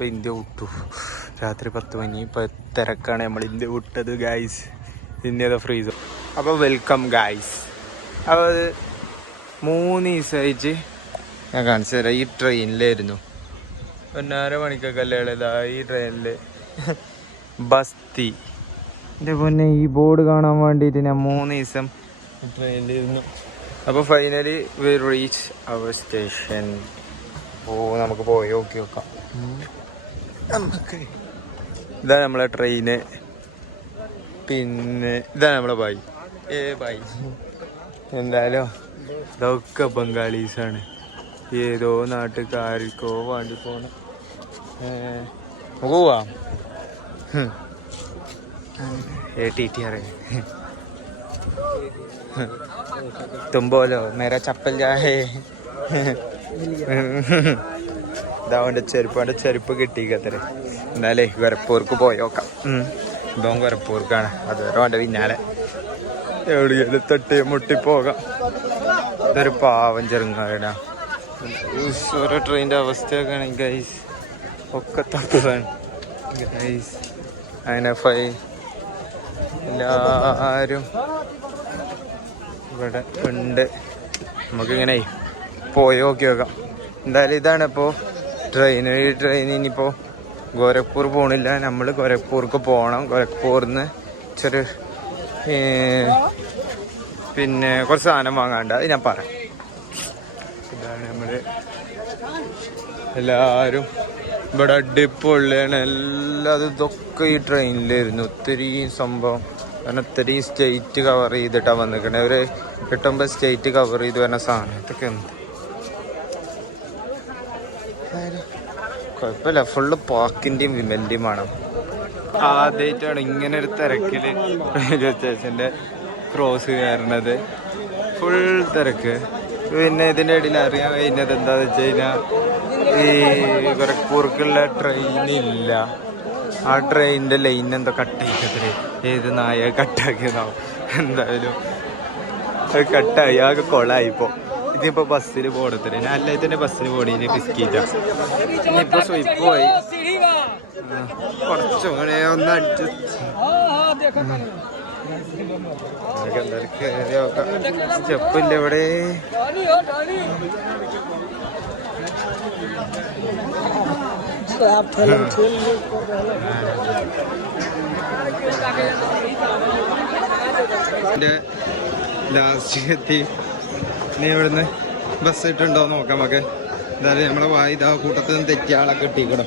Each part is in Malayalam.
ഇപ്പം ഇന്ത്യ വിട്ടു. രാത്രി 10 മണി. ഇപ്പം തിരക്കാണ്. നമ്മൾ ഇന്ത്യ വിട്ടത് ഗായ്സ്. ഇന്ത്യയുടെ ഫ്രീസർ. അപ്പോൾ വെൽക്കം ഗായ്സ്. അപ്പോൾ അത് 3 ദിവസമായിട്ട് ഞാൻ കാണിച്ചു തരാം. ഈ ട്രെയിനിലായിരുന്നു 1.5 മണിക്കൊക്കെ ഇതാ ഈ ട്രെയിനിൽ ബസ്തി. എൻ്റെ പൊന്നെ ഈ ബോർഡ് കാണാൻ വേണ്ടിയിട്ട് ഞാൻ 3 ദിവസം ട്രെയിനിലിരുന്നു. അപ്പോൾ finally we reach our station. നമുക്ക് പോയി നോക്കാം. നമുക്ക് ഇതാണ് നമ്മളെ ട്രെയിന്. പിന്നെ ഇതാണ് നമ്മളെ ബായി. ബായി എന്തായാലും ഇതൊക്കെ ബംഗാളീസാണ്. ഏതോ നാട്ടുകാർക്കോ വേണ്ടി പോണ. പോവാം. ATTR तुम बोलो मेरा चप्पल जा है. ഇതാവൻ്റെ ചെരുപ്പ് കിട്ടിക്കത്ര. എന്നാലേ ഗോരഖ്പൂർക്ക് പോയോക്കാം. ഇപ്പം ഗോരഖ്പൂർക്കാണ്. അതുവരെ അവൻ്റെ പിന്നാലെ എവിടെയെങ്കിലും തട്ടി മുട്ടി പോകാം. ഇതൊരു പാവം ചെറുങ്ങാടാ. ഓരോ ട്രെയിനിൻ്റെ അവസ്ഥയൊക്കെ ആണ് ഗൈസ്. ഒക്കെ തപ്പാണ് ഗൈസ്. അങ്ങനെ എല്ലാവരും ഇവിടെ ഉണ്ട്. നമുക്കിങ്ങനെ പോയി നോക്കി നോക്കാം. എന്തായാലും ഇതാണ് ഇപ്പോൾ ട്രെയിൻ. ഈ ട്രെയിൻ ഇനിയിപ്പോൾ ഗോരഖ്പൂർ പോകണില്ല. നമ്മൾ ഗോരഖ്പൂർക്ക് പോകണം. ഗോരഖ്പൂരിൽ നിന്ന് ചെറിയ പിന്നെ കുറച്ച് സാധനം വാങ്ങാണ്ട് അത് ഞാൻ പറയാം. ഇതാണ് നമ്മൾ എല്ലാവരും ഇവിടെ അടിപൊളിയാണ്. എല്ലാതും ഇതൊക്കെ ഈ ട്രെയിനിലായിരുന്നു. ഒത്തിരിയും സംഭവം. കാരണം ഒത്തിരിയും സ്റ്റേറ്റ് കവർ ചെയ്തിട്ടാണ് വന്നിരിക്കണേ. ഒരു 8-9 സ്റ്റേറ്റ് കവർ ചെയ്ത് വരുന്ന സാധനം ഇതൊക്കെ ഉണ്ട്. കുഴപ്പമില്ല. ഫുള്ള് പാക്കിൻ്റെയും വിമലിൻ്റെയും വേണം. ആദ്യമായിട്ടാണ് ഇങ്ങനെ ഒരു തിരക്കിൽ റെയിൽവേ സ്റ്റേഷൻ്റെ ക്രോസ് കയറണത്. ഫുൾ തിരക്ക്. പിന്നെ ഇതിൻ്റെ ഇടയിൽ അറിയാൻ കഴിഞ്ഞത് എന്താണെന്ന് വെച്ച് കഴിഞ്ഞാൽ ഈ ഗോരഖ്പൂർക്കുള്ള ട്രെയിനില്ല. ആ ട്രെയിനിൻ്റെ ലൈൻ എന്തോ കട്ടായിക്കത്രേ. ഏത് നായ കട്ടാക്കിയതാവും. എന്തായാലും അത് കട്ടായി. ആകെ കൊളായിപ്പോൾ. ഇതിപ്പോൾ ബസ്സിൽ പോകണത്തില്ല. ഞാൻ അല്ല ഇതിൻ്റെ ബസ്സിൽ പോകണേന് ബിസ്ക്കറ്റാ. ഇനിയിപ്പോൾ സ്വൈപ്പ് പോയി. കുറച്ചുകൂടെ ഒന്ന് അഡ്ജസ്റ്റ്. എന്തായാലും കയറി നോക്കാം. സ്റ്റെപ്പില്ല ഇവിടെ. ലാസ്റ്റ് എത്തി. നീ ഇവിടുന്ന് ബസ് ഇട്ടുണ്ടോ നോക്കാം നമുക്ക്. എന്തായാലും നമ്മളെ വായിതാ കൂട്ടത്തിൽ നിന്ന് തെറ്റിയ ആളൊക്കെ കിട്ടിക്കണം.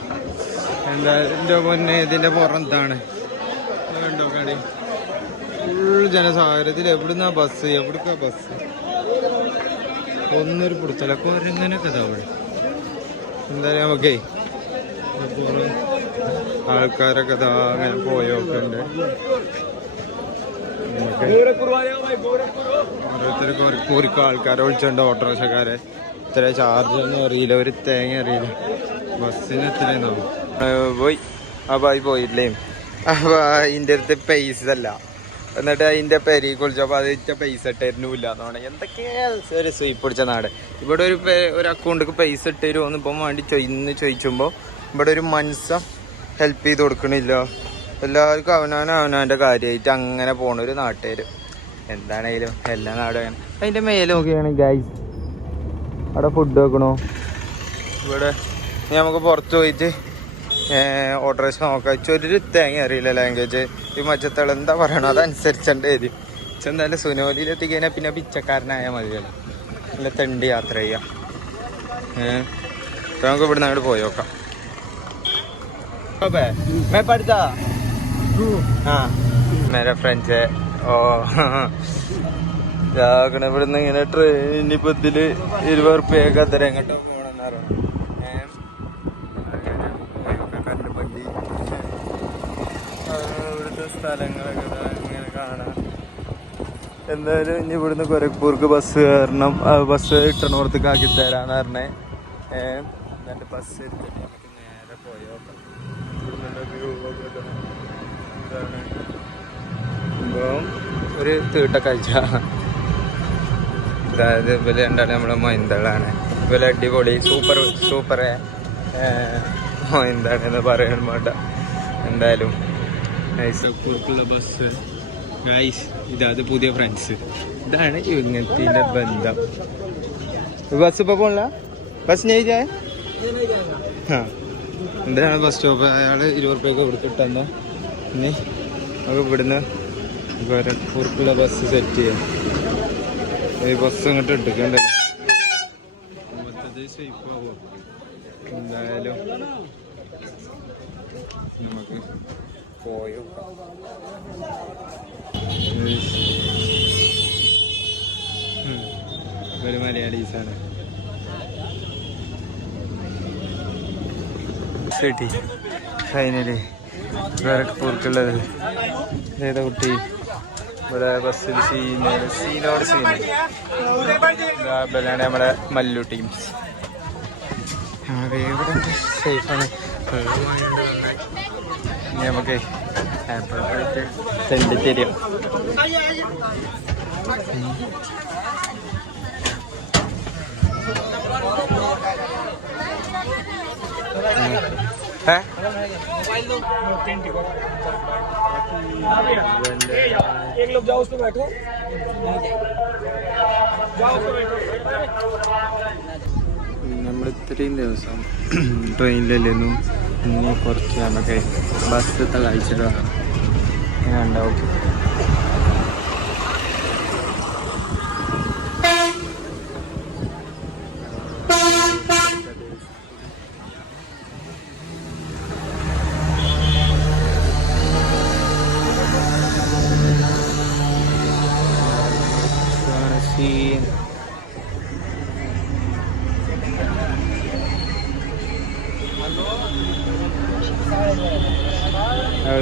എന്തായാലും എൻ്റെ പൊന്നെ ഇതിൻ്റെ പുറം എന്താണ് ഉണ്ടോ കടി. ഫുൾ ജനസാഗരത്തിൽ. എവിടുന്നാ ബസ്, എവിടുക്കാ ബസ് ഒന്നൊരു പിടിച്ചലൊക്കെ ഒരിങ്ങനൊക്കെ ഇതാ അവിടെ. എന്തായാലും നമുക്കേ ആൾക്കാരൊക്കെ ഇതാ അങ്ങനെ പോയൊക്കെ ഉണ്ട്. ഓരോരുത്തർക്ക് ഗോരഖ്പൂർക്ക് ആൾക്കാരെ വിളിച്ചുണ്ട്. ഓട്ടോറിക്ഷക്കാരെ ഇത്ര ചാർജ് ഒന്നും അറിയില്ല. ഒരു തേങ്ങ അറിയില്ല. ബസ്സിന് എത്രയെന്നാവും പോയി. ആ ബായി പോയില്ലേ. അപ്പോൾ അതിൻ്റെ അടുത്ത് പൈസ അല്ല. എന്നിട്ട് അതിൻ്റെ പെരിക്ക് വിളിച്ചപ്പോൾ അതിൻ്റെ പൈസ ഇട്ടിരുന്നില്ല എന്നാണ്. എന്തൊക്കെയാ ഒരു സ്വീപ്പ് പിടിച്ച നാട്. ഇവിടെ ഒരു അക്കൗണ്ടിക്ക് പൈസ ഇട്ടുതരുമോന്ന് ഇപ്പം വേണ്ടി ചോദിച്ചുമ്പോൾ ഇവിടെ ഒരു മനസ്സ ഹെൽപ്പ് ചെയ്ത് കൊടുക്കണില്ല. എല്ലാവർക്കും അവനവൻ്റെ കാര്യമായിട്ട് അങ്ങനെ പോണ ഒരു നാട്ടുകാർ. എന്താണെങ്കിലും എല്ലാ നാടും അങ്ങനെ. അതിൻ്റെ മേലെ നോക്കിയാണ് ഗൈസ്. അവിടെ ഫുഡ് വെക്കണോ. ഇവിടെ നമുക്ക് പുറത്ത് പോയിട്ട് ഓട്ടോറിക്ഷ നോക്കാം. ചൊരു തേങ്ങ അറിയില്ല ലാംഗ്വേജ്. ഈ മറ്റത്തള എന്താ പറയണോ അതനുസരിച്ചുണ്ട് എഴുതി. എന്തായാലും സുനോലിയിലെത്തിക്കഴിഞ്ഞാൽ പിന്നെ പിച്ചക്കാരനായാൽ മതിയല്ലോ. നല്ല തെണ്ടി യാത്ര ചെയ്യാം. നമുക്ക് ഇവിടുന്ന് അങ്ങോട്ട് പോയി നോക്കാം. മേരെ ഫ്രണ്ട്സ് ഇവിടുന്ന് ഇങ്ങനെ ട്രെയിനിപ്പോൾ ഇതിൽ 20 റുപ്യൊക്കെ അത്ര എങ്ങോട്ടോ പോകണമെന്നാറോ. കല്ലുപള്ളി ഇവിടുത്തെ സ്ഥലങ്ങളൊക്കെ ഇങ്ങനെ കാണാം. എന്തായാലും ഇനി ഇവിടുന്ന് ഗോരഖ്പൂർക്ക് ബസ് കയറണം. ബസ് ഇട്ടണോടത്തേക്ക് ആക്കി തരാന്ന് പറഞ്ഞേ. എന്നിട്ട് ബസ് എടുത്തിട്ട് നമുക്ക് നേരെ പോയോക്കാം. സംഭവം ഒരു തീട്ടക്കാഴ്ച. അതായത് ഇവര് രണ്ടാണ് നമ്മളെ മൈന്തകളാണ്. ഇവര് അടിപൊളി സൂപ്പർ എന്താണെന്ന് പറയാൻ വേണ്ട. എന്തായാലും കുറുക്കുള്ള ബസ് ഗൈസ്, ഇതാത് പുതിയ ഫ്രണ്ട്സ്. ഇതാണ് ഇങ്ങനത്തെ ബന്ധം. ബസ് ഇപ്പോൾ പോണില്ല, ബസ് ഞാൻ ആ എന്താണ് ബസ് സ്റ്റോപ്പ്. അയാൾ 20 രൂപയൊക്കെ കൊടുത്തിട്ടെന്താ ഇനി നമുക്ക് ഇവിടുന്ന് കുറുക്കുള്ള ബസ് സെറ്റ് ചെയ്യാം. ഈ ബസ് ഇങ്ങോട്ട് എടുക്കണ്ടേ, ഷേപ്പാവും. എന്തായാലും നമുക്ക് പോയോ. ഒരു മലയാളീസാണ്. ശരി, ഫൈനലി ഗോരഖ്പൂർക്കുള്ളത്. ഏതാ കുട്ടി ഇവിടെ ബസ്സിൽ സീനോട് സീനാണ് നമ്മുടെ മല്ലു ടീംസ്. ഇവിടെ സേഫാണ്. നമുക്ക് ആപ്പിളായിട്ട് തെണ്ടിത്തരും. एक लोग जाओ उसमें बैठो നമ്മൾ ഇത്രയും ദിവസം ട്രെയിനിലല്ലായിരുന്നു. ഇനി കുറച്ച് നമുക്ക് ബസ്സിലത്തെ കാഴ്ചകൾ അങ്ങനെ ഉണ്ടാവും.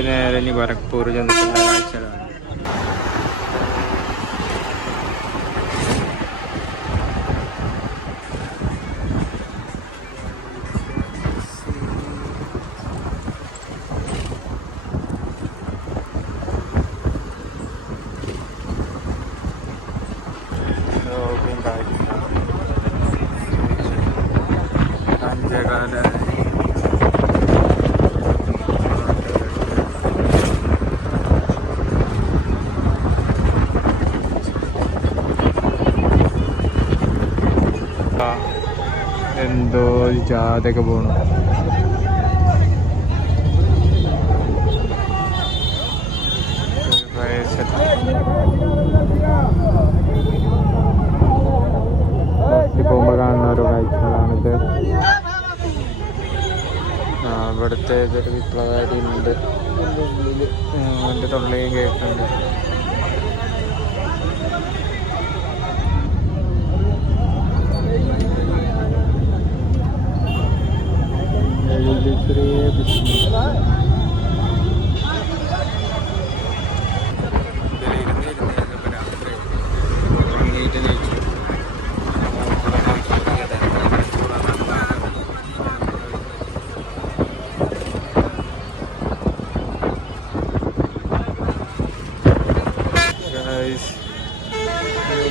നേരെ ഇനി ഗോരഖ്പൂർ ചെന്നിട്ടുള്ള കാഴ്ചകളാണ്. എന്തോ ജാഥയൊക്കെ പോണു. പോകുമ്പോൾ കാണുന്ന ഓരോ കാഴ്ചകളാണിത്. ഇവിടുത്തെ ഇതൊരു വിപ്ലവകാരി ഉണ്ട്. എൻ്റെ തൊള്ളയും കേൾക്കുന്നുണ്ട്.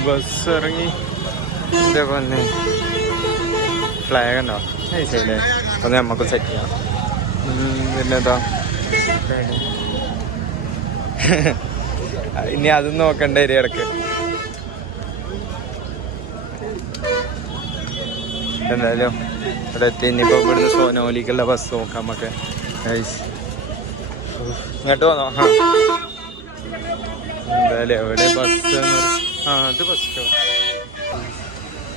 ബസ് ഇറങ്ങി ഇതേപോലെ ഫ്ലാഗ് ഉണ്ടോ ശരിയല്ലേ, അത് നമുക്ക് സെറ്റ് ചെയ്യാം. പിന്നെന്താ ഇനി അതും നോക്കണ്ട വരും ഇടക്ക്. എന്തായാലും ഇവിടെ എത്തി. ഇനിയിപ്പോൾ ഇവിടുന്ന് സോനോലിക്കുള്ള ബസ് നോക്കാം നമുക്ക്. ഇങ്ങോട്ട് പോന്നോ? എന്തായാലും എവിടെ ബസ്? അത് ബസ് സ്റ്റോപ്പ്.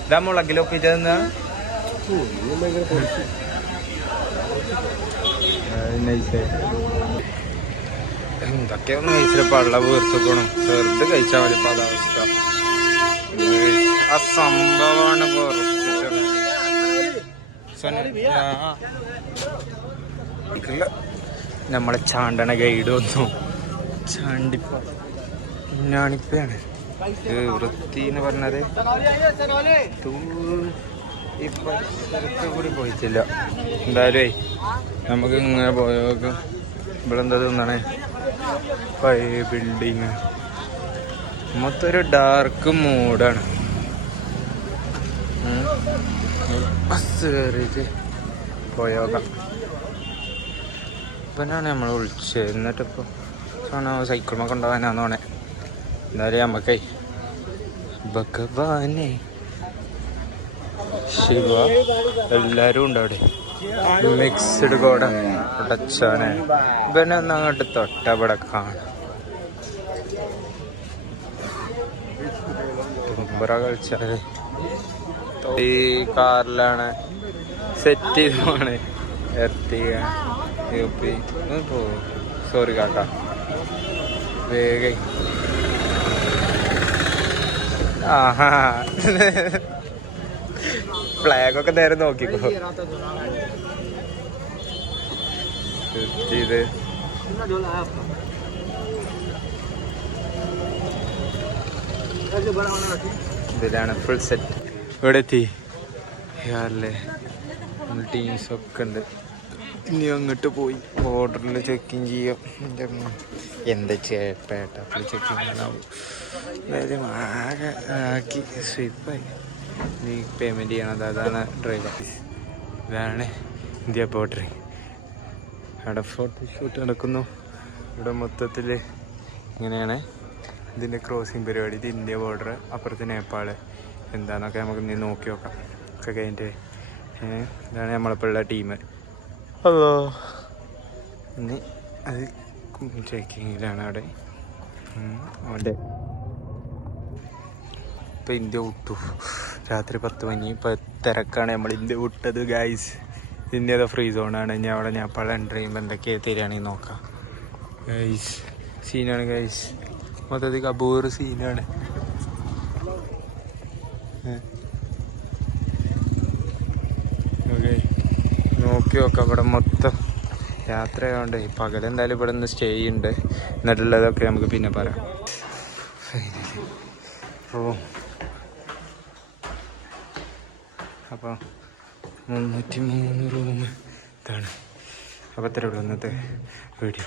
ഇതാ മുളകിലൊക്കെ ഇതെന്നാ എന്തൊക്കെയൊന്നും കഴിച്ചിട്ട് പള്ള വീർത്തുക്കണം. ചെറുത് കഴിച്ചാൽ മതി. ഇപ്പം അതവസ്ഥ. ആ സംഭവമാണ് നമ്മളെ ചാണ്ടണ ഗൈഡ് വന്നു. ഞാണിപ്പയാണ് വൃത്തി എന്ന് പറഞ്ഞത്. ഈ പരിസരത്ത് കൂടി പോയിട്ടില്ല. എന്തായാലും നമുക്ക് ഇങ്ങനെ പോയോക്ക്. ഇവിടെ എന്താ തോന്നണേ, പഴയ ബിൽഡിങ്, മൊത്തം ഒരു ഡാർക്ക് മൂഡാണ്. ബസ് കയറിയിട്ട് പോയോക്കാം. ഇവനാണ് നമ്മൾ വിളിച്ചത്. എന്നിട്ടിപ്പോൾ സൈക്കിളുമൊക്കെ കൊണ്ടുപോകാനാന്നോണെ. എന്തായാലും നമ്മക്കേ ഭഗവാനെ ശിവ എല്ലാരും ഉണ്ട് അവിടെ. മിക്സ്ഡ് കോട ഉടച്ചാനെ. ഇവനെ ഒന്ന് അങ്ങോട്ട് തൊട്ടവിടെ കാണാം. തുമ്പറ കളിച്ചാല് ഈ കാറിലാണ് സെറ്റ് ചെയ്ത് പോണേ. എർത്തിക സോറി കാക്ക വേഗം. ആഹാ ഫ്ലാഗൊക്കെ നേരെ നോക്കിക്കോ. ഇത് ഇതിലാണ് ഫുൾ സെറ്റ്. ഇവിടെ എത്തി യാറല്ലേ. ടീംസൊക്കെ ഉണ്ട്. ഇനി അങ്ങോട്ട് പോയി ബോർഡറിൽ ചെക്കിങ് ചെയ്യും. എന്താ ചേട്ടേട്ട ചെക്കിങ് ഉണ്ടാവും. അതായത് ആകെ ആക്കി സ്വീപ്പായി. നീ പേയ്മെൻറ്റ് ചെയ്യണത്. അതാണ് ഡ്രൈവർ. ഇതാണ് ഇന്ത്യ ബോർഡർ. അവിടെ ഫോട്ടോഷൂട്ട് നടക്കുന്നു. ഇവിടെ മൊത്തത്തിൽ ഇങ്ങനെയാണ് ഇതിൻ്റെ ക്രോസിങ് പരിപാടി. ഇത് ഇന്ത്യ ബോർഡർ, അപ്പുറത്ത് നേപ്പാൾ. എന്താണെന്നൊക്കെ നമുക്ക് ഇനി നോക്കി നോക്കാം. ഒക്കെ കഴിഞ്ഞിട്ട് ഇതാണ് നമ്മളിപ്പോൾ ഉള്ള ടീം. ഹലോ. ഇനി അത് ചെക്കിങ്ങിലാണ് അവിടെ. അവിടെ ഇപ്പം ഇന്ത്യ വിട്ടു. രാത്രി 10 മണി. ഇപ്പോൾ തിരക്കാണ്. നമ്മൾ ഇന്ത്യ വിട്ടത് ഗൈസ്. ഇന്ത്യയുടെ ഫ്രീ സോണാണ്. ഇനി അവിടെ നേപ്പാൾ എൻ്റർ ചെയ്യുമ്പോൾ എന്തൊക്കെയാണ് തരികയാണെങ്കിൽ നോക്കാം ഗൈസ്. സീനാണ് ഗൈസ്. മൊത്തത്തിൽ അപൂർവ സീനാണ്. ഓക്കെ നോക്കി നോക്കാം. ഇവിടെ മൊത്തം യാത്രയായതുകൊണ്ട് പകലെന്തായാലും ഇവിടെ നിന്ന് സ്റ്റേ ഉണ്ട്. എന്നിട്ടുള്ളതൊക്കെ നമുക്ക് പിന്നെ പറയാം. അപ്പോൾ 303 റൂം ഇതാണ്. അപ്പോൾ ഇത്ര ഇവിടെ വന്നത്തെ വീഡിയോ.